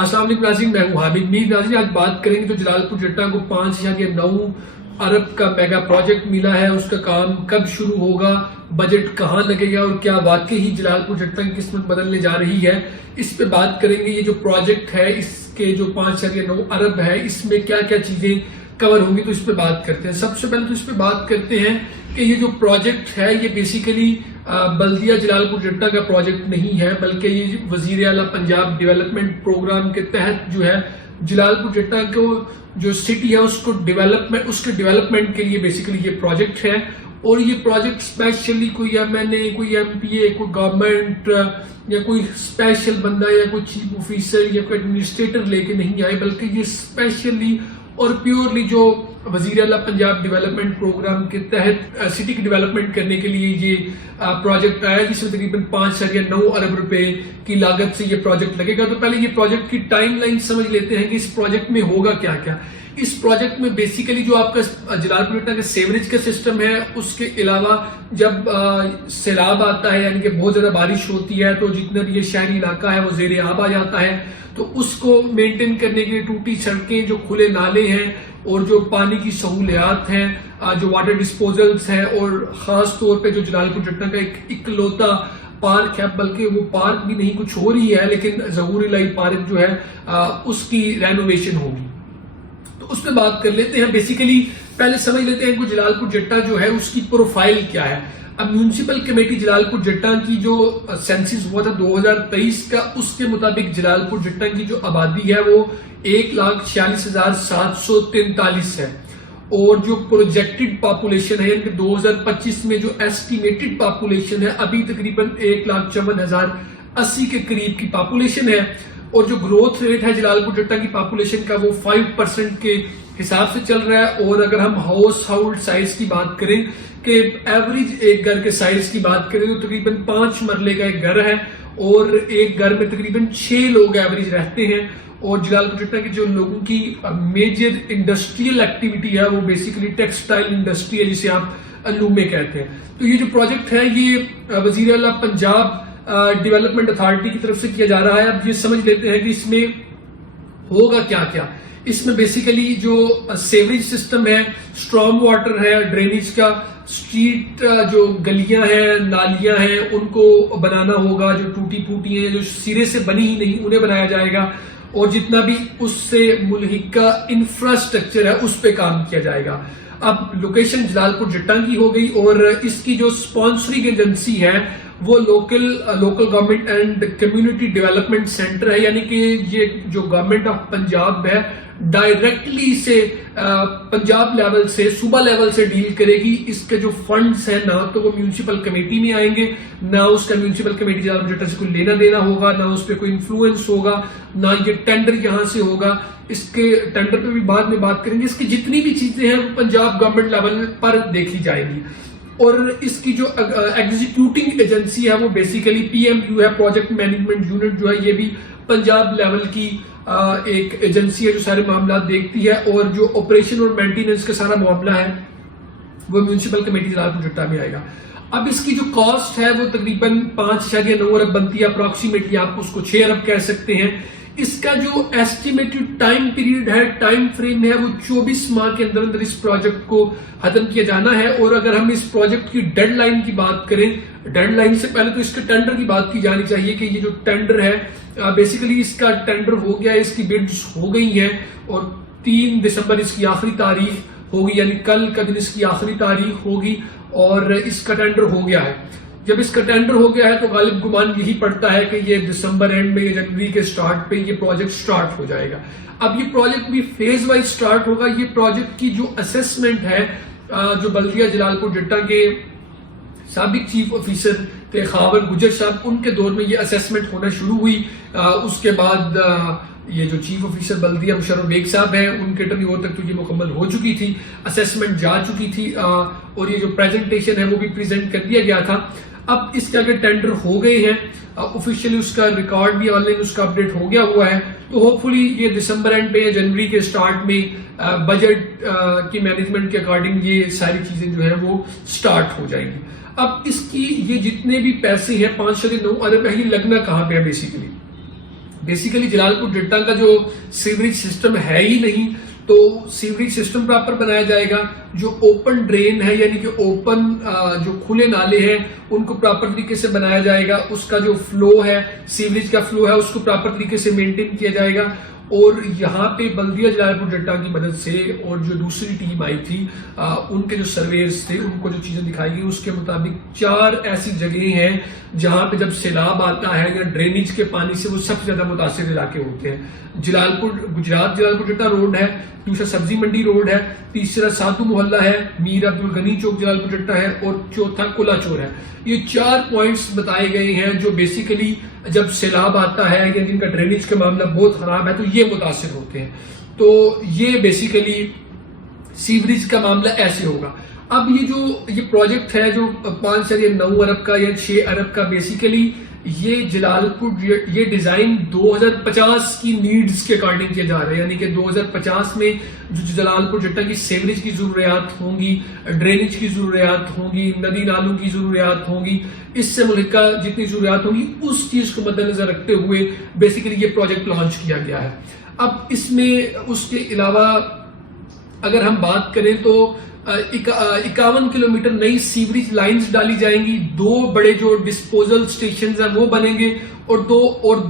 السلام علیکم ناظرین، میں ہوں حامد میر۔ ناظرین آج بات کریں گے تو جلال پور جٹا کو 5.9 ارب کا میگا پروجیکٹ ملا ہے، اس کا کام کب شروع ہوگا، بجٹ کہاں لگے گا اور کیا واقعی ہی جلال پور جٹا کی قسمت بدلنے جا رہی ہے، اس پہ بات کریں گے۔ یہ جو پروجیکٹ ہے اس کے جو 5.9 ارب ہے اس میں کیا کیا چیزیں کور ہوں گی تو اس پہ بات کرتے ہیں۔ سب سے پہلے تو اس پہ بات کرتے ہیں کہ یہ جو پروجیکٹ ہے یہ بیسیکلی بلدیہ جلال پور جٹا کا پروجیکٹ نہیں ہے، بلکہ یہ وزیر اعلیٰ پنجاب ڈیولپمنٹ پروگرام کے تحت جو ہے جلال پور جٹا کو جو سٹی ہے اس کے ڈیولپمنٹ کے لیے بیسیکلی یہ پروجیکٹ ہے۔ اور یہ پروجیکٹ اسپیشلی کوئی ایم این اے، کوئی ایم پی اے، کوئی گورنمنٹ یا کوئی اسپیشل بندہ یا کوئی چیف آفیسر یا کوئی ایڈمنسٹریٹر لے کے نہیں آئے، بلکہ یہ اسپیشلی اور پیورلی جو وزیر اعلیٰ پنجاب ڈیولپمنٹ پروگرام کے تحت سٹی کی ڈیولپمنٹ کرنے کے لیے یہ پروجیکٹ آیا، جس میں تقریباً 5.9 ارب روپے کی لاگت سے یہ پروجیکٹ لگے گا۔ تو پہلے یہ پروجیکٹ کی ٹائم لائن سمجھ لیتے ہیں کہ اس پروجیکٹ میں ہوگا کیا کیا۔ اس پروجیکٹ میں بیسیکلی جو آپ کا جلال پور جٹا کا سیوریج کا سسٹم ہے، اس کے علاوہ جب سیلاب آتا ہے یعنی کہ بہت زیادہ بارش ہوتی ہے تو جتنا بھی یہ شہری علاقہ ہے وہ زیر آب آ جاتا ہے، تو اس کو مینٹین کرنے کے لیے ٹوٹی سڑکیں، جو کھلے نالے ہیں اور جو پانی کی سہولیات ہیں، جو واٹر ڈسپوزلز ہیں، اور خاص طور پہ جو جلال پور جٹا کا ایک اکلوتا پارک ہے، بلکہ وہ پارک بھی نہیں کچھ ہو رہی ہے لیکن ظہور الہی پارک جو ہے اس کی رینوویشن ہوگی، تو اس پہ بات کر لیتے ہیں۔ بیسیکلی پہلے سمجھ لیتے ہیں کہ جلال پور جٹا جو ہے اس کی پروفائل کیا ہے۔ اب میونسپل کمیٹی جلال پور جٹا کی جو سینسس ہوا تھا 2023 کا، اس کے مطابق جلال پور جٹا کی جو آبادی ہے وہ 1,46,743 ہے، اور جو پروجیکٹڈ پاپولیشن ہے یعنی کہ 2025 میں جو ایسٹیمیٹڈ پاپولیشن ہے ابھی تقریباً 1,54,080 کے قریب کی پاپولیشن ہے، اور جو گروتھ ریٹ ہے جلال پور جٹا کی پاپولیشن کا وہ 5% کے حساب سے چل رہا ہے۔ اور اگر ہم ہاؤس ہولڈ سائز کی بات کریں کہ ایوریج ایک گھر کے سائز کی بات کریں تو تقریباً 5 مرلے کا ایک گھر ہے، اور ایک گھر میں تقریباً 6 لوگ ایوریج رہتے ہیں۔ اور جلال پور جٹا کے جو لوگوں کی میجر انڈسٹریل ایکٹیویٹی ہے وہ بیسیکلی ٹیکسٹائل انڈسٹری ہے، جسے آپ لومے کہتے ہیں۔ تو یہ جو پروجیکٹ ہے یہ وزیر اعلیٰ پنجاب ڈیولپمنٹ اتھارٹی کی طرف سے کیا جا رہا ہے۔ اب یہ سمجھ لیتے ہیں کہ اس میں ہوگا کیا کیا۔ اس میں بیسیکلی جو سیوریج سسٹم ہے، اسٹرام واٹر ہے، ڈرینیج کا، اسٹریٹ جو گلیاں ہیں، نالیاں ہیں، ان کو بنانا ہوگا، جو ٹوٹی پھوٹی ہیں، جو سرے سے بنی ہی نہیں انہیں بنایا جائے گا، اور جتنا بھی اس سے ملحقہ انفراسٹرکچر ہے اس پہ کام کیا جائے گا۔ اب لوکیشن جلال پور جٹا کی ہو گئی، اور اس کی جو سپانسرنگ ایجنسی ہے وہ local government and community development centre ہے، یعنی کہ یہ جو گورنمنٹ آف پنجاب ہے ڈائریکٹلی سے پنجاب لیول سے، صوبہ لیول سے ڈیل کرے گی۔ اس کے جو فنڈز ہیں نہ تو وہ میونسپل کمیٹی میں آئیں گے، نہ اس کا میونسپل کمیٹی جلال پور جٹا سے کوئی لینا دینا ہوگا، نہ اس پہ کوئی انفلوئنس ہوگا، نہ یہ ٹینڈر یہاں سے ہوگا۔ اس کے ٹینڈر پہ بھی بعد میں بات کریں گے۔ اس کی جتنی بھی چیزیں ہیں وہ پنجاب گورنمنٹ لیول پر دیکھی جائیں گی، اور اس کی جو ایگزیکیوٹنگ ایجنسی ہے وہ بیسیکلی پی ایم یو ہے، پروجیکٹ مینجمنٹ یونٹ جو ہے، یہ بھی پنجاب لیول کی ایک ایجنسی ہے جو سارے معاملات دیکھتی ہے، اور جو آپریشن اور مینٹیننس کا سارا معاملہ ہے وہ میونسپل کمیٹی جلال پور جٹا میں آئے گا۔ اب اس کی جو کاسٹ ہے وہ تقریباً 5.9 ارب بنتی ہے، اپروکسیمیٹلی آپ اس کو 6 ارب کہہ سکتے ہیں۔ اس کا جو ایسٹیمیٹڈ ٹائم پیریڈ ہے، ٹائم فریم ہے، وہ 24 ماہ کے اندر اندر اس پروجیکٹ کو ختم کیا جانا ہے۔ اور اگر ہم اس پروجیکٹ کی ڈیڈ لائن کی بات کریں، ڈیڈ لائن سے پہلے تو اس کے ٹینڈر کی بات کی جانی چاہیے کہ یہ جو ٹینڈر ہے بیسیکلی اس کا ٹینڈر ہو گیا، اس کی بڈز ہو گئی ہیں، اور 3 دسمبر اس کی آخری تاریخ ہوگی، یعنی کل کا دن اس کی آخری تاریخ ہوگی، اور اس کا ٹینڈر ہو گیا ہے۔ جب اس کا ٹینڈر ہو گیا ہے تو غالب گمان یہی پڑتا ہے کہ یہ دسمبر اینڈ میں یا جنوری کے سٹارٹ پہ یہ پروجیکٹ سٹارٹ ہو جائے گا۔ اب یہ پروجیکٹ بھی فیز وائز سٹارٹ ہوگا۔ یہ پروجیکٹ کی جو اسیسمنٹ ہے، جو بلدیہ جلال پور جٹا کے سابق چیف آفیسر تھے خاور گجر صاحب، ان کے دور میں یہ اسیسمنٹ ہونا شروع ہوئی۔ اس کے بعد یہ جو چیف آفیسر بلدیہ مشرف بیگ صاحب ہیں، ان کے ٹرن اوور تک تو یہ مکمل ہو چکی تھی، اسیسمنٹ جا چکی تھی، اور یہ جو پریزنٹیشن ہے وہ بھی پریزنٹ کر دیا گیا تھا۔ اب اس کے آگے ٹینڈر ہو گئے ہیں، آفیشیلی اس کا ریکارڈ بھی آن لائن اس کا اپڈیٹ ہو گیا ہوا ہے، تو ہوپ فلی یہ دسمبر اینڈ پہ یا جنوری کے سٹارٹ میں بجٹ کی مینجمنٹ کے اکارڈنگ یہ ساری چیزیں جو ہیں وہ سٹارٹ ہو جائیں گی۔ اب اس کی یہ جتنے بھی پیسے ہیں 5.9 ارب، یہ لگنا کہاں پہ ہے بیسیکلی؟ بیسیکلی جلال پور جٹا کا جو سیوریج سسٹم ہے ہی نہیں، تو سیوریج سسٹم پراپر بنایا جائے گا. جو اوپن ڈرین ہے یعنی کہ اوپن جو کھلے نالے ہیں ان کو پراپر طریقے سے بنایا جائے گا. اس کا جو فلو ہے، سیوریج کا فلو ہے، اس کو پراپر طریقے سے مینٹین کیا جائے گا. اور یہاں پہ بلدیہ جلال پور جٹا کی مدد سے اور جو دوسری ٹیم آئی تھی ان کے جو سرویئرز تھے ان کو جو چیزیں دکھائی گئی اس کے مطابق 4 ایسی جگہیں ہیں جہاں پہ جب سیلاب آتا ہے یا ڈرینیج کے پانی سے وہ سب سے زیادہ متاثر علاقے ہوتے ہیں. جلال پور گجرات جلال پور جٹا روڈ ہے، دوسرا سبزی منڈی روڈ ہے، تیسرا ساتھو محلہ ہے، میر عبد الغنی چوک جلال پور جٹا ہے، اور چوتھا کلا چور ہے. یہ 4 پوائنٹس بتائے گئے ہیں جو بیسیکلی جب سیلاب آتا ہے یا جن کا ڈرینیج کا معاملہ بہت خراب ہے تو یہ متاثر ہوتے ہیں. تو یہ بیسیکلی سیوریج کا معاملہ ایسے ہوگا. اب یہ پروجیکٹ ہے جو 5 یا 9 ارب کا یا 6 ارب کا، بیسیکلی یہ جلال پور یہ ڈیزائن 2050 کی نیڈز کے اکارڈنگ کیے جا رہے ہیں. یعنی کہ 2050 میں جو جلال پور جٹا کی سیوریج کی ضروریات ہوں گی، ڈرینیج کی ضروریات ہوں گی، ندی نالوں کی ضروریات ہوں گی، اس سے ملکہ جتنی ضروریات ہوں گی اس چیز کو مد نظر رکھتے ہوئے بیسیکلی یہ پروجیکٹ لانچ کیا گیا ہے. اب اس میں اس کے علاوہ اگر ہم بات کریں تو 51 کلومیٹر نئی سیوریج لائنز ڈالی جائیں گی، 2 بڑے جو ڈسپوزل سٹیشنز ہیں وہ بنیں گے، اور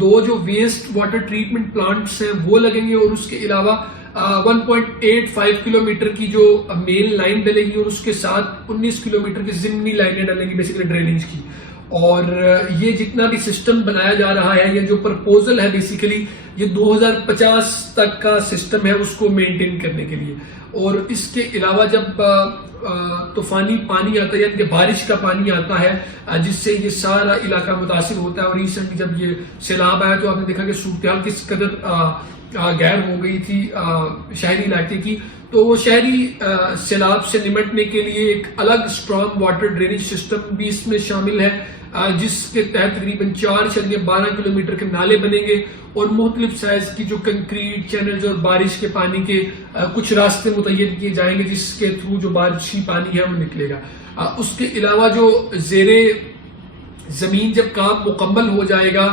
دو جو ویسٹ واٹر ٹریٹمنٹ پلانٹس ہیں وہ لگیں گے، اور اس کے علاوہ 1.85 کلومیٹر کی جو مین لائن ڈلے گی، اور اس کے ساتھ 19 کلومیٹر کی ضمنی لائنیں ڈلیں گی بیسیکلی ڈرینیج کی. اور یہ جتنا بھی سسٹم بنایا جا رہا ہے، یہ جو پرپوزل ہے بیسیکلی یہ 2050 تک کا سسٹم ہے اس کو مینٹین کرنے کے لیے. اور اس کے علاوہ جب طوفانی پانی آتا ہے یعنی کہ بارش کا پانی آتا ہے جس سے یہ سارا علاقہ متاثر ہوتا ہے، اور ریسنٹلی جب یہ سیلاب آیا تو آپ نے دیکھا کہ صورتحال کس قدر غیر ہو گئی تھی شہری علاقے کی. تو وہ شہری سیلاب سے نمٹنے کے لیے ایک الگ اسٹرانگ واٹر ڈرینیج سسٹم بھی اس میں شامل ہے، جس کے تحت تقریباً 4.12 کلومیٹر کے نالے بنیں گے، اور مختلف سائز کی جو کنکریٹ چینلز اور بارش کے پانی کے کچھ راستے متعین کیے جائیں گے جس کے تھرو جو بارشی پانی ہے وہ نکلے گا. اس کے علاوہ جو زیر زمین جب کام مکمل ہو جائے گا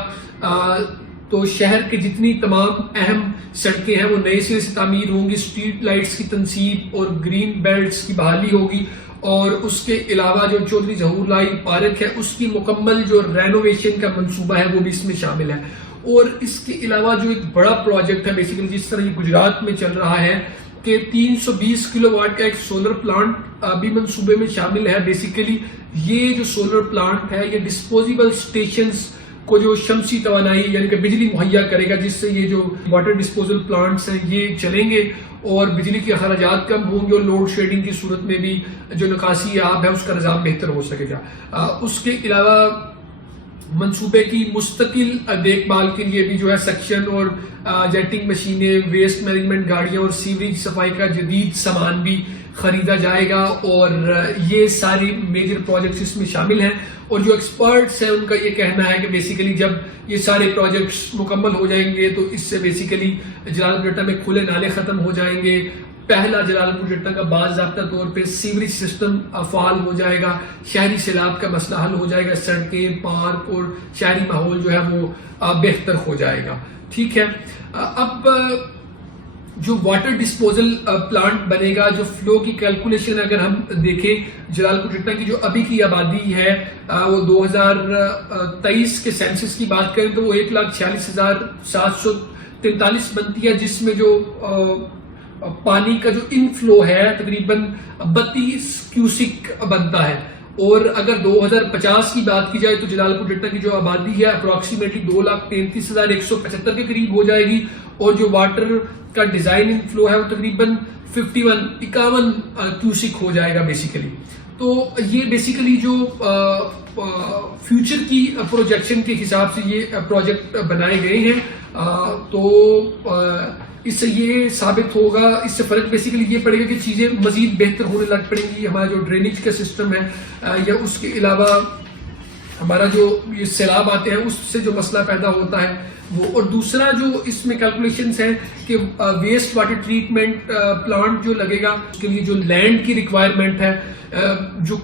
تو شہر کے جتنی تمام اہم سڑکیں ہیں وہ نئے سرے سے تعمیر ہوں گی، اسٹریٹ لائٹس کی تنصیب اور گرین بیلٹس کی بحالی ہوگی، اور اس کے علاوہ جو چودھری ظہور لائی پارک ہے اس کی مکمل جو رینوویشن کا منصوبہ ہے وہ بھی اس میں شامل ہے. اور اس کے علاوہ جو ایک بڑا پروجیکٹ ہے بیسیکلی جس طرح یہ گجرات میں چل رہا ہے کہ 320 کلو واٹ کا ایک سولر پلانٹ بھی منصوبے میں شامل ہے. بیسیکلی یہ جو سولر پلانٹ ہے یہ ڈسپوزیبل سٹیشنز کو جو شمسی توانائی یعنی کہ بجلی مہیا کرے گا، جس سے یہ جو واٹر ڈسپوزل پلانٹس ہیں یہ چلیں گے اور بجلی کے اخراجات کم ہوں گے، اور لوڈ شیڈنگ کی صورت میں بھی جو نکاسی آب ہے اس کا نظام بہتر ہو سکے گا. اس کے علاوہ منصوبے کی مستقل دیکھ بھال کے لیے بھی جو ہے سیکشن اور جیٹنگ مشینیں، ویسٹ مینجمنٹ گاڑیاں اور سیوریج صفائی کا جدید سامان بھی خریدا جائے گا. اور یہ ساری میجر پروجیکٹس اس میں شامل ہیں، اور جو ایکسپرٹس ہیں ان کا یہ کہنا ہے کہ بیسیکلی جب یہ سارے پروجیکٹس مکمل ہو جائیں گے تو اس سے بیسیکلی جلال پور جٹا میں کھلے نالے ختم ہو جائیں گے، پہلا جلال پور جٹا کا باضابطہ طور پہ سیوریج سسٹم فعال ہو جائے گا، شہری سیلاب کا مسئلہ حل ہو جائے گا، سڑکیں، پارک اور شہری ماحول جو ہے وہ بہتر ہو جائے گا. ٹھیک ہے. اب جو واٹر ڈسپوزل پلانٹ بنے گا، جو فلو کی کیلکولیشن اگر ہم دیکھیں جلال پور جٹا کی جو ابھی کی آبادی ہے وہ 2023 کے سینسس کی بات کریں تو وہ 1,46,743 بنتی ہے، جس میں جو پانی کا جو انفلو ہے تقریباً 32 کیوسک بنتا ہے. اور اگر 2050 کی بات کی جائے تو جلال پور جٹا کی جو آبادی ہے اپروکسیمیٹلی 2,33,175 کے قریب ہو جائے گی، اور جو واٹر کا ڈیزائن انفلو ہے وہ تقریباً 51 کیوسک ہو جائے گا بیسیکلی. تو یہ بیسیکلی جو فیوچر کی پروجیکشن کے حساب سے یہ پروجیکٹ بنائے گئے ہیں. تو اس سے یہ ثابت ہوگا، اس سے فرق بیسیکلی یہ پڑے گا کہ چیزیں مزید بہتر ہونے لگ پڑیں گی. ہمارا جو ڈرینیج کا سسٹم ہے یا اس کے علاوہ ہمارا جو یہ سیلاب آتے ہیں اس سے جو مسئلہ پیدا ہوتا ہے وہ. اور دوسرا جو اس میں کیلکولیشنز ہیں کہ ویسٹ واٹر ٹریٹمنٹ پلانٹ جو لگے گا اس کے لیے جو لینڈ کی ریکوائرمنٹ ہے جو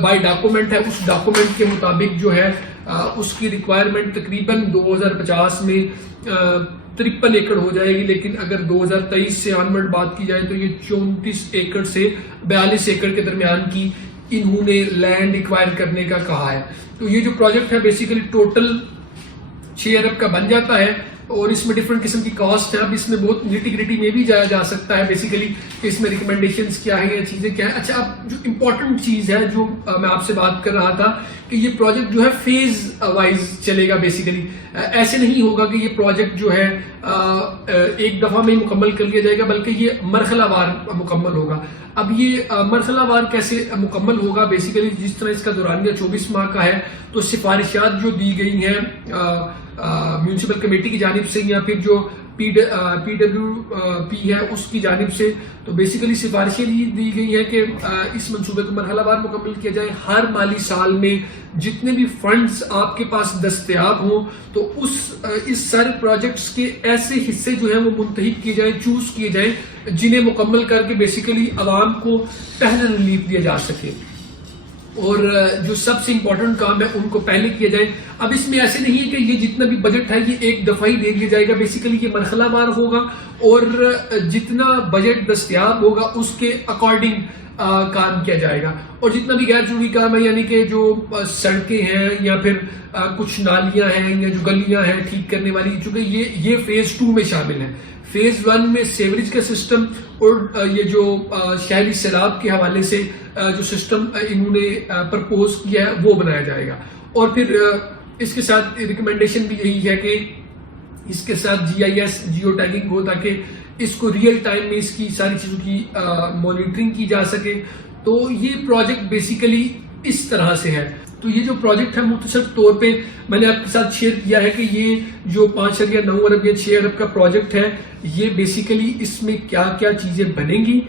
بائی ڈاکومنٹ ہے اس ڈاکومنٹ کے مطابق جو ہے اس کی ریکوائرمنٹ تقریباً 2050 میں 53 ایکڑ ہو جائے گی، لیکن اگر 2023 سے آنورڈ بات کی جائے تو یہ 34 ایکڑ سے 42 ایکڑ کے درمیان کی انہوں نے لینڈ ایکوائر کرنے کا کہا ہے. تو یہ جو پروجیکٹ ہے بیسیکلی ٹوٹل 6 ارب کا بن جاتا ہے، اور اس میں ڈفرنٹ قسم کی کاسٹ ہے. اب اس میں بہت نیٹی گریٹی میں بھی جایا جا سکتا ہے بیسیکلی کہ اس میں ریکمنڈیشنز کیا ہیں یا چیزیں کیا ہیں. اچھا، اب جو امپورٹنٹ چیز ہے جو میں آپ سے بات کر رہا تھا کہ یہ پروجیکٹ جو ہے فیز وائز چلے گا. بیسیکلی ایسے نہیں ہوگا کہ یہ پروجیکٹ جو ہے ایک دفعہ میں مکمل کر لیا جائے گا، بلکہ یہ مرحلہ وار مکمل ہوگا. اب یہ مرحلہ وار کیسے مکمل ہوگا؟ بیسیکلی جس طرح اس کا دورانیہ 24 ماہ کا ہے، تو سفارشات جو دی گئی ہیں میونسپل کمیٹی کی جانب سے یا پھر جو PWP ہے اس کی جانب سے، تو بیسیکلی سفارشیں دی گئی ہیں کہ اس منصوبے کو مرحلہ وار مکمل کیا جائے. ہر مالی سال میں جتنے بھی فنڈز آپ کے پاس دستیاب ہوں تو اس سارے پروجیکٹس کے ایسے حصے جو ہیں وہ منتخب کیے جائیں، چوز کیے جائیں، جنہیں مکمل کر کے بیسیکلی عوام کو پہلے ریلیف دیا جا سکے، اور جو سب سے امپورٹنٹ کام ہے ان کو پہلے کیا جائے. اب اس میں ایسے نہیں ہے کہ یہ جتنا بھی بجٹ ہے یہ ایک دفعہ ہی دے دیا جائے گا. بیسیکلی یہ مرحلہ وار ہوگا، اور جتنا بجٹ دستیاب ہوگا اس کے اکارڈنگ کام کیا جائے گا. اور جتنا بھی غیر ضروری کام ہے، یعنی کہ جو سڑکیں ہیں یا پھر کچھ نالیاں ہیں یا جو گلیاں ہیں ٹھیک کرنے والی، چونکہ یہ فیز 2 میں شامل ہے. فیز 1 میں سیوریج کا سسٹم اور یہ جو شہری سیلاب کے حوالے سے جو سسٹم انہوں نے پرپوز کیا ہے وہ بنایا جائے گا. اور پھر اس کے ساتھ ریکمنڈیشن بھی یہی ہے کہ اس کے ساتھ GIS جیو ٹیگنگ ہو، تاکہ اس کو ریئل ٹائم میں اس کی ساری چیزوں کی مانیٹرنگ کی جا سکے. تو یہ پروجیکٹ بیسیکلی اس طرح سے ہے. تو یہ جو پروجیکٹ ہے مختصر طور پہ میں نے آپ کے ساتھ شیئر کیا ہے کہ یہ جو 5.9 ارب یا 6 ارب کا پروجیکٹ ہے، یہ بیسیکلی اس میں کیا کیا چیزیں بنیں گی،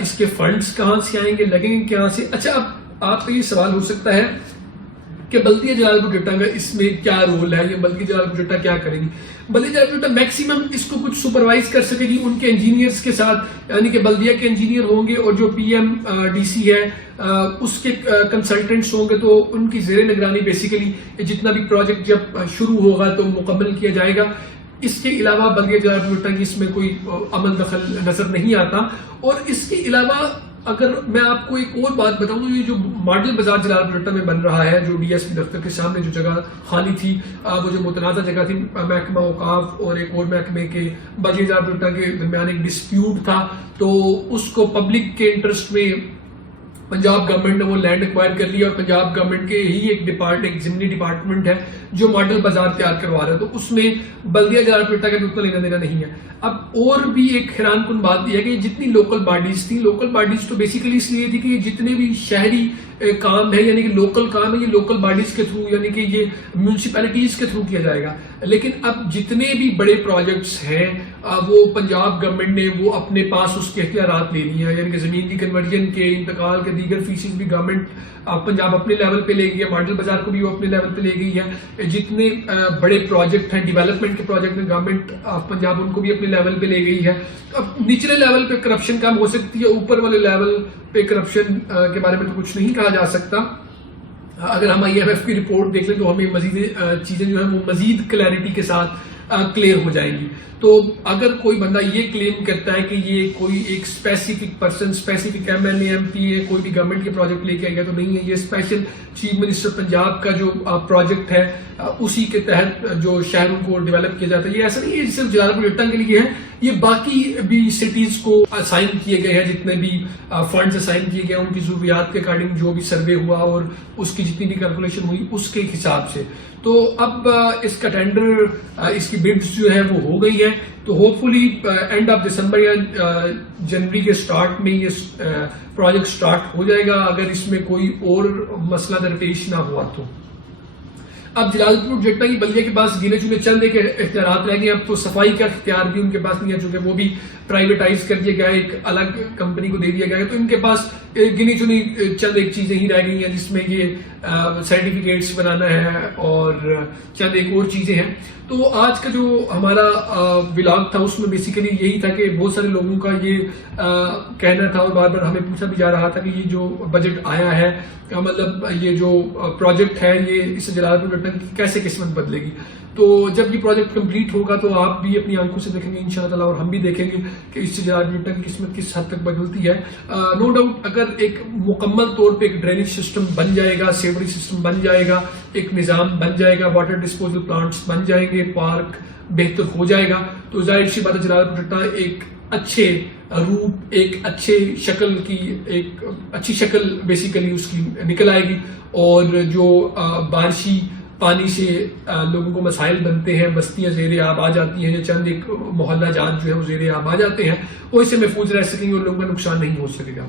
اس کے فنڈز کہاں سے آئیں گے، لگیں گے کہاں سے. اچھا، اب آپ کا یہ سوال ہو سکتا ہے کہ بلدیہ جلال پور ڈٹا کا اس میں کیا رول ہے، یا بلدیہ جلال پور ڈٹا کیا کرے گی. بلدیہ جلال پور ڈٹا میکسیمم اس کو کچھ سپروائز کر سکے گی ان کے انجینئرز کے ساتھ، یعنی کہ بلدیہ کے انجینئر ہوں گے اور جو PMDC ہے اس کے کنسلٹنٹس ہوں گے، تو ان کی زیر نگرانی بیسیکلی جتنا بھی پروجیکٹ جب شروع ہوگا تو مکمل کیا جائے گا. اس کے علاوہ بلدیہ جلال پور ڈٹا کی اس میں کوئی عمل دخل نظر نہیں آتا. اور اس کے علاوہ اگر میں آپ کو ایک اور بات بتاؤں تو یہ جو ماڈل بازار جلال پور ڈٹا میں بن رہا ہے، جو DSP دفتر کے سامنے جو جگہ خالی تھی، وہ جو متنازع جگہ تھی، محکمہ اوقاف اور ایک اور محکمے کے بلدیہ جلال پور ڈٹا کے درمیان ایک ڈسپیوٹ تھا، تو اس کو پبلک کے انٹرسٹ میں پنجاب گورنمنٹ نے وہ لینڈ ایکوائر کر لیا، اور پنجاب گورنمنٹ کے ہی ایک ضمنی ڈپارٹمنٹ ہے جو ماڈل بازار تیار کروا رہا ہے، تو اس میں بلدیہ جلال پور ڈٹا کا اتنا لینا دینا نہیں ہے. اب اور بھی ایک حیران کن بات یہ ہے کہ جتنی لوکل باڈیز تھیں، لوکل باڈیز تو بیسیکلی اس لیے تھی کہ یہ جتنے بھی شہری کام ہے، یعنی کہ لوکل کام ہے، یہ لوکل باڈیز کے تھرو، یعنی کہ یہ میونسپیلٹیز کے تھرو کیا جائے گا. لیکن اب جتنے بھی بڑے پروجیکٹس ہیں وہ پنجاب گورنمنٹ نے وہ اپنے پاس اس کے اختیارات لے لیے ہیں، یعنی کہ زمین کی کنورژن کے، انتقال کے دیگر فیسز بھی گورنمنٹ پنجاب اپنے لیول پہ لے گئی ہے، ماڈل بازار کو بھی وہ اپنے لیول پہ لے گئی ہے. جتنے بڑے پروجیکٹ ہیں، ڈیولپمنٹ کے پروجیکٹ ہیں، گورنمنٹ آف پنجاب ان کو بھی اپنے لیول پہ لے گئی ہے. اب نچلے لیول پہ کرپشن کم ہو سکتی ہے، اوپر والے لیول پہ کرپشن کے بارے میں تو کچھ نہیں کہا جا سکتا. اگر ہم IMF کی رپورٹ دیکھ لیں تو ہمیں مزید چیزیں جو ہیں وہ مزید کلیئرٹی کے ساتھ کلیئر ہو جائیں گی. تو اگر کوئی بندہ یہ کلیم کرتا ہے کہ یہ کوئی ایک specific person, specific MLA MP ہے، کوئی بھی گورنمنٹ کے پروجیکٹ لے کے آئے گا، تو نہیں ہے. یہ اسپیشل چیف منسٹر پنجاب کا جو پروجیکٹ ہے اسی کے تحت جو شہروں کو ڈیولپ کیا جاتا ہے. یہ ایسا نہیں ہے صرف جلال پور ڈٹا کے لیے ہے، یہ باقی بھی سٹیز کو اسائن کیے گئے ہیں، جتنے بھی فنڈز اسائن کیے گئے ہیں ان کی ضروریات کے اکارڈنگ جو بھی سروے ہوا اور اس کی جتنی بھی کیلکولیشن ہوئی اس کے حساب سے. تو اب اس کا ٹینڈر، اس کی بڈز جو ہے وہ ہو گئی ہے. تو ہوپ فلی اینڈ آف دسمبر یا جنوری کے سٹارٹ میں یہ پروجیکٹ سٹارٹ ہو جائے گا، اگر اس میں کوئی اور مسئلہ درپیش نہ ہوا تو. اب جلال پور ڈٹا کی بلدیہ کے پاس گنے چنے چند ایک اختیارات رہ گئے. اب تو صفائی کا اختیار بھی ان کے پاس نہیں ہے، چونکہ وہ بھی پرائیویٹائز کر دیا گیا ہے، ایک الگ کمپنی کو دے دیا گیا ہے. تو ان کے پاس گنی چنی چند ایک چیزیں ہی رہ گئی ہیں جس میں یہ سرٹیفکیٹس بنانا ہے اور چند ایک اور چیزیں ہیں. تو آج کا جو ہمارا ولاگ تھا اس میں بیسیکلی یہی تھا کہ بہت سارے لوگوں کا یہ کہنا تھا اور بار بار ہمیں پوچھا بھی جا رہا تھا کہ یہ جو بجٹ آیا ہے مطلب یہ جو پروجیکٹ ہے یہ اس سے جلال پور ڈٹن کی کیسے قسمت بدلے گی. تو جب یہ پروجیکٹ کمپلیٹ ہوگا تو آپ بھی اپنی آنکھوں سے دیکھیں گے انشاءاللہ اور ہم بھی دیکھیں گے کہ اس سے جلال پور ڈٹن کی قسمت کس حد تک بدلتی ہے. نو ڈاؤٹ اگر ایک مکمل طور پہ ایک ڈرینیج سسٹم بن جائے گا, سیوری سسٹم بن جائے گا, ایک نظام بن جائے گا, واٹر ڈسپوزل پلانٹس بن جائیں گے, پارک بہتر ہو جائے گا, تو ظاہر سی بات ہے جلال پور ڈٹن ایک اچھے روپ, ایک اچھے شکل کی ایک اچھی شکل بیسیکلی اس کی نکل آئے گی. اور جو بارشی پانی سے لوگوں کو مسائل بنتے ہیں, بستیاں زیر آب آ جاتی ہیں یا چند ایک محلہ جات جو ہے وہ زیر آب آ جاتے ہیں, وہ اس سے محفوظ رہ سکیں گے اور لوگوں کا نقصان نہیں ہو سکے گا.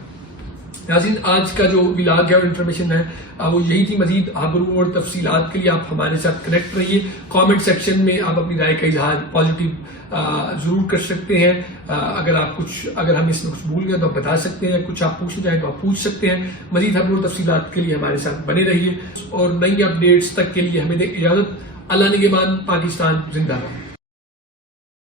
ناظرین آج کا جو ولاگ ہے اور انفارمیشن ہے وہ یہی تھی. مزید آبرو اور تفصیلات کے لیے آپ ہمارے ساتھ کنیکٹ رہیے. کامنٹ سیکشن میں آپ اپنی رائے کا اظہار پازیٹیو ضرور کر سکتے ہیں. اگر ہم اس میں کچھ بھول گئے تو آپ بتا سکتے ہیں, کچھ آپ پوچھنا چاہیں تو آپ پوچھ سکتے ہیں. مزید آبرو اور تفصیلات کے لیے ہمارے ساتھ بنے رہیے اور نئی اپڈیٹس تک کے لیے ہمیں دیں اجازت. اللہ نگہبان. پاکستان زندہ باد.